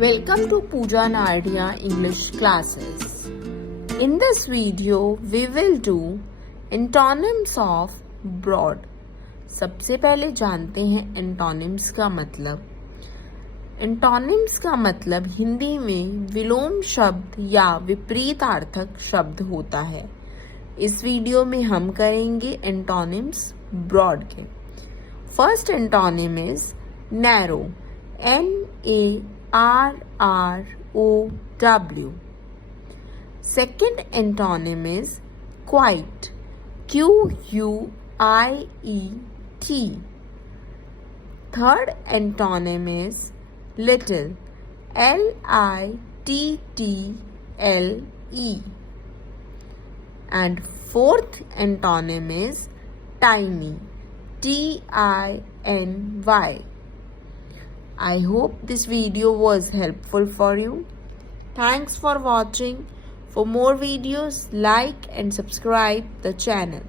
Welcome to Pooja Nardia English classes. In this video, we will do antonyms of broad. सबसे पहले जानते हैं antonyms का मतलब. Antonyms का मतलब हिंदी में विलोम शब्द या विपरीतार्थक शब्द होता है. इस वीडियो में हम करेंगे antonyms broad के. First antonym is narrow. NARROW. Second antonym is quiet. QUIET. Third antonym is little. LITTLE. And fourth antonym is tiny. TINY. I hope this video was helpful for you. Thanks for watching. For more videos, like and subscribe the channel.